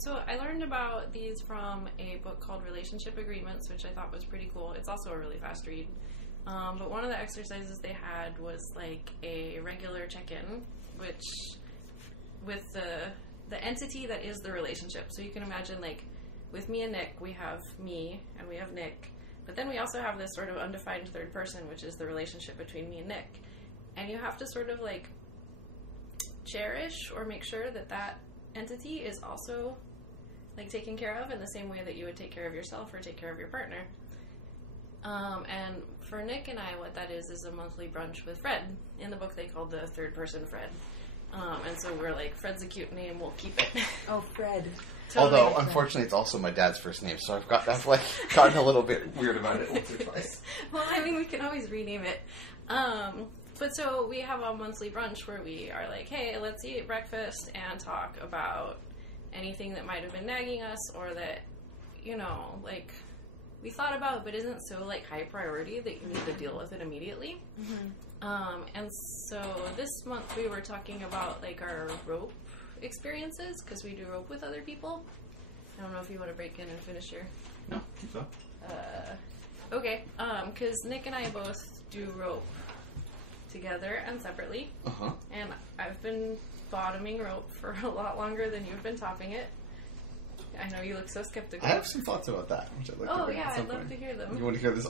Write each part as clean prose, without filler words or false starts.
So I learned about these from a book called Relationship Agreements, which I thought was pretty cool. It's also a really fast read. But one of the exercises they had was like a regular check-in, which with the entity that is the relationship. So you can imagine, like, with me and Nick, we have me and we have Nick, but then we also have this sort of undefined third person, which is the relationship between me and Nick. And you have to sort of, like, cherish or make sure that that entity is also, like, taken care of in the same way that you would take care of yourself or take care of your partner. And for Nick and I, what that is a monthly brunch with Fred. In the book, they called the third person Fred. And so we're like, Fred's a cute name, we'll keep it. Oh, Fred. Totally. Although, unfortunately, it's also my dad's first name, so I've gotten a little bit weird about it once or twice. Well, I mean, we can always rename it. But so we have a monthly brunch where we are like, hey, let's eat breakfast and talk about anything that might have been nagging us or that, you know, like, we thought about but isn't so, like, high priority that you need to deal with it immediately. Mm-hmm. And so this month we were talking about, like, our rope experiences, because we do rope with other people. I don't know if you want to break in and finish your... No, keep up. Okay, because Nick and I both do rope together and separately. Uh-huh. And I've been bottoming rope for a lot longer than you've been topping it. I know you look so skeptical. I have some thoughts about that, which I'd like to bring at some I'd love point. to hear them. You want to hear this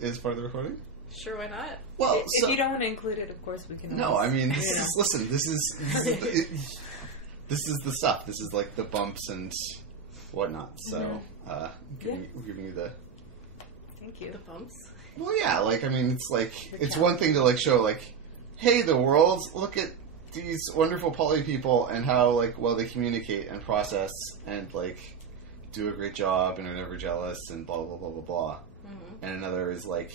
as part of the recording? Sure, why not? Well, if you don't want to include it, of course we can. No, I mean, this is the stuff. This is like the bumps and whatnot. So, we're giving you the. Thank you. The bumps. Well, yeah, like, I mean, it's like, it's one thing to, like, show, like, hey, the world, look at these wonderful poly people and how, like, well they communicate and process and, like, do a great job and are never jealous and blah, blah, blah, blah, blah. Mm-hmm. And another is, like,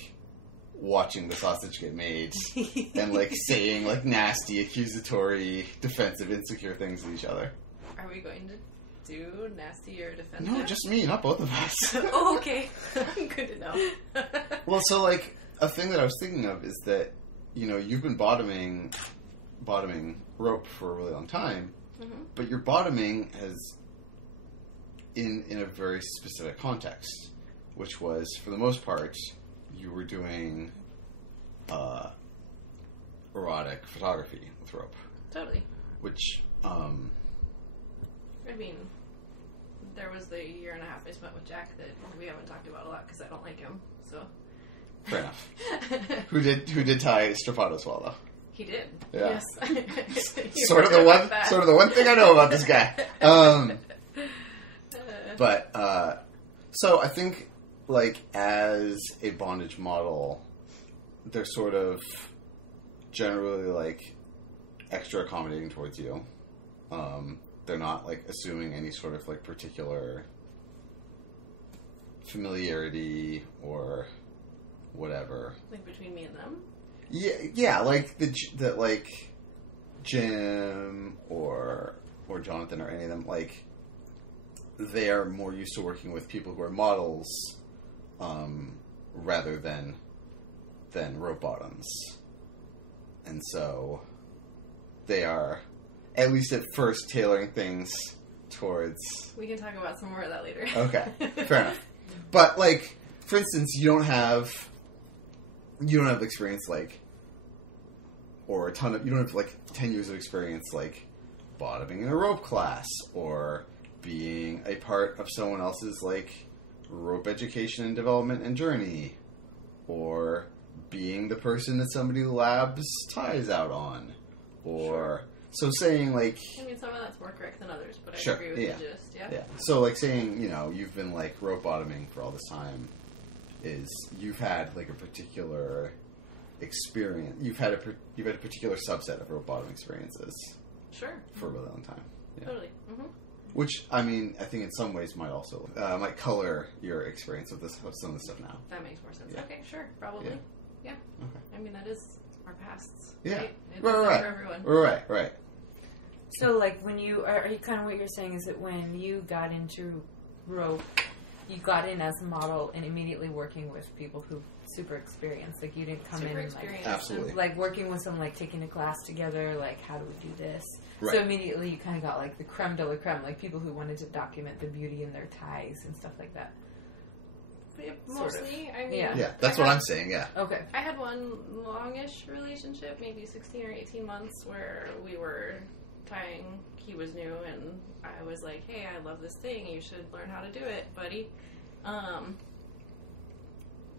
watching the sausage get made and, like, saying, like, nasty, accusatory, defensive, insecure things to each other. Are we going to do nasty or defensive? No, just me, not both of us. Oh, okay. Good to know. Well, so, like, a thing that I was thinking of is that, you know, you've been bottoming rope for a really long time, mm-hmm. but your bottoming has in a very specific context, which was, for the most part, you were doing erotic photography with rope. Totally. Which, I mean, there was the year and a half I spent with Jack that we haven't talked about a lot because I don't like him, so... Fair enough. Who did tie Strapatos well, though? He did. Yeah. Yes. sort of the one thing I know about this guy. But so I think, like, as a bondage model, they're sort of generally, like, extra accommodating towards you. They're not, like, assuming any sort of, like, particular familiarity or whatever. Like between me and them? Yeah, like the like Jim or Jonathan or any of them, like, they are more used to working with people who are models, rather than rope bottoms, and so they are at least at first tailoring things towards. We can talk about some more of that later. Okay, fair enough. But, like, for instance, you don't have experience, like, or you don't have, like, 10 years of experience, like, bottoming in a rope class, or being a part of someone else's, like, rope education and development and journey, or being the person that somebody labs ties out on, or... Sure. So saying, like... I mean, some of that's more correct than others, but I sure, agree with the gist, yeah? So, like, saying, you know, you've been, like, rope bottoming for all this time is you've had, like, a particular experience. You've had a particular subset of rope bottom experiences. Sure. For a really long time. Yeah. Totally. Mm-hmm. Which, I mean, I think in some ways might also, might color your experience of some of the stuff now. That makes more sense. Yeah. Okay, sure. Probably. Yeah. Okay. I mean, that is our pasts. Yeah. Right? Right. For everyone. Right. So, like, when you are you kind of what you're saying is that when you got into rope, you got in as a model and immediately working with people who super experienced. Like, you didn't come Super in experienced. Absolutely. like working with someone, like taking a class together, like how do we do this? Right. So immediately you kind of got like the creme de la creme, like people who wanted to document the beauty in their ties and stuff like that. Mostly, I mean... Yeah, that's what I'm saying, yeah. Okay. I had one longish relationship, maybe 16 or 18 months, where we were tying. He was new, and I was like, hey, I love this thing. You should learn how to do it, buddy.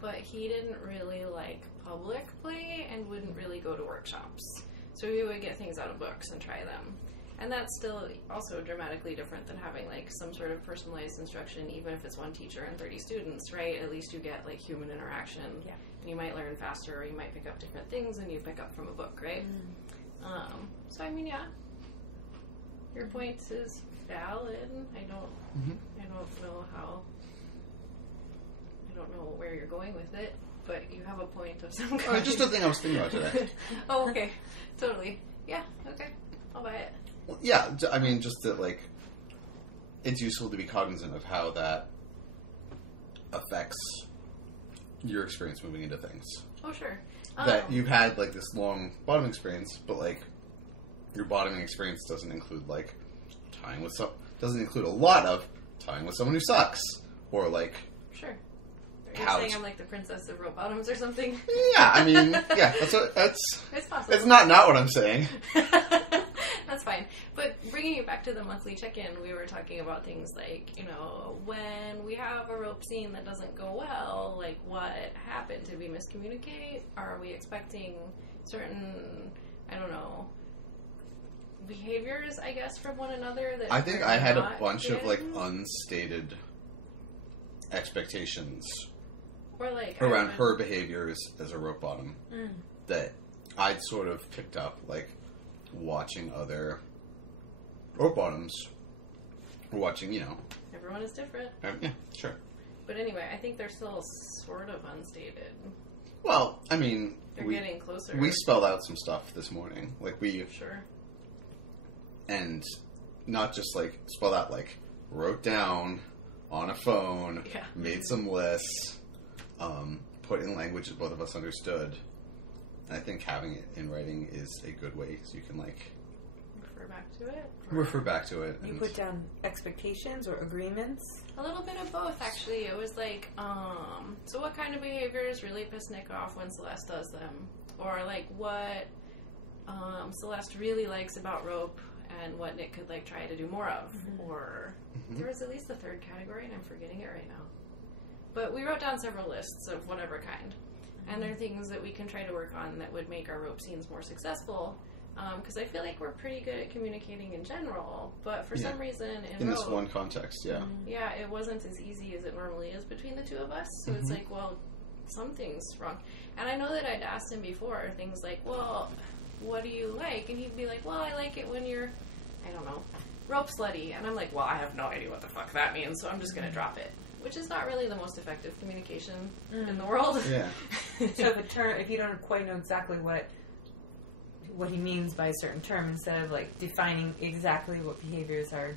But he didn't really like public play and wouldn't really go to workshops. So we would get things out of books and try them. And that's still also dramatically different than having like some sort of personalized instruction, even if it's one teacher and 30 students, right? At least you get like human interaction. Yeah. And you might learn faster, or you might pick up different things than you pick up from a book, right? So I mean, yeah, your point is valid. I don't know where you're going with it, but you have a point of some kind. Oh, just a thing I was thinking about today. Oh, okay. Totally. Yeah, okay. I'll buy it. Well, yeah, I mean, just that, like, it's useful to be cognizant of how that affects your experience moving into things. Oh, sure. That you've had, like, this long bottoming experience, but, like, your bottoming experience doesn't include, like, doesn't include a lot of tying with someone who sucks. Or, like... Sure. You're saying I'm like the princess of rope bottoms or something? Yeah, I mean, yeah, that's... It's possible. It's not what I'm saying. That's fine. But bringing it back to the monthly check-in, we were talking about things like, you know, when we have a rope scene that doesn't go well, like, what happened? Did we miscommunicate? Are we expecting certain, I don't know, behaviors, I guess, from one another? That I think I had a bunch of, like, in? unstated expectations or like around her behaviors as a rope bottom that I'd sort of picked up, like, watching other rope bottoms, or watching, you know. Everyone is different. Yeah, sure. But anyway, I think they're still sort of unstated. Well, I mean, They're getting closer. We spelled out some stuff this morning. Like, Sure. And not just, like, spelled out, like, wrote down on a phone, made some lists, put in language that both of us understood. And I think having it in writing is a good way, so you can, like... Refer back to it. You put down expectations or agreements? A little bit of both, actually. It was like, so what kind of behaviors really piss Nick off when Celeste does them? Or, like, what Celeste really likes about rope and what Nick could, like, try to do more of. Or there was at least a third category, and I'm forgetting it right now. But we wrote down several lists of whatever kind. And there are things that we can try to work on that would make our rope scenes more successful. Because I feel like we're pretty good at communicating in general, but for some reason in rope, this one context, yeah, it wasn't as easy as it normally is between the two of us. So it's like, well, something's wrong. And I know that I'd asked him before things like, well, what do you like? And he'd be like, well, I like it when you're, I don't know, rope slutty. And I'm like, well, I have no idea what the fuck that means, so I'm just going to drop it. Which is not really the most effective communication in the world. Yeah. So if you don't quite know exactly what he means by a certain term, instead of like defining exactly what behaviors are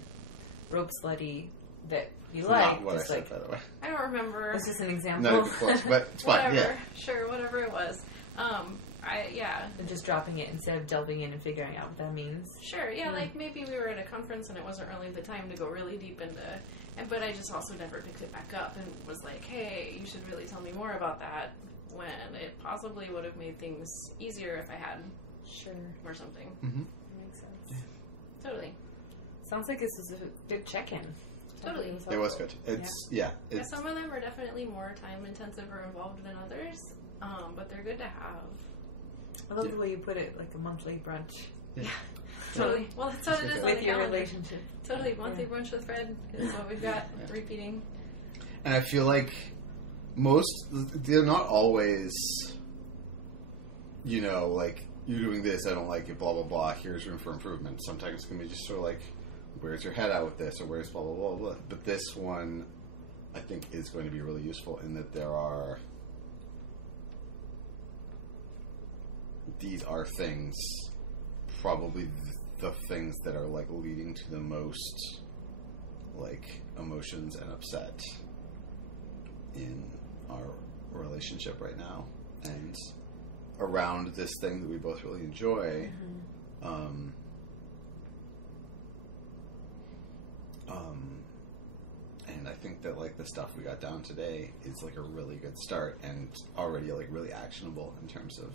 rope slutty that you it's like. Not what I said, like, by the way. I don't remember. It's just an example. Not even close, but it's fine. Whatever. Yeah. Sure, whatever it was. And just dropping it instead of delving in and figuring out what that means. Sure, yeah, like maybe we were at a conference and it wasn't really the time to go really deep into, but I just also never picked it back up and was like, hey, you should really tell me more about that, when it possibly would have made things easier if I had. Sure. Or something. That makes sense. Totally. Sounds like this is a good check-in. Totally. It was good. It's, yeah. Some of them are definitely more time-intensive or involved than others, but they're good to have. I love the way you put it, like a monthly brunch. Yeah. Totally. Well, that's what it is with your relationship. Totally. Monthly brunch with Fred is what we've got repeating. And I feel like they're not always, you know, like, you're doing this, I don't like it, blah, blah, blah, here's room for improvement. Sometimes it can be just sort of like, where's your head at with this, or where's blah, blah, blah, blah. But this one, I think, is going to be really useful in that these are things, probably the things that are, like, leading to the most, like, emotions and upset in our relationship right now, and around this thing that we both really enjoy. And I think that like the stuff we got down today is like a really good start and already like really actionable in terms of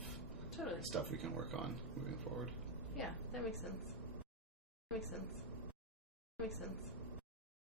stuff we can work on moving forward. Yeah, that makes sense. Makes sense.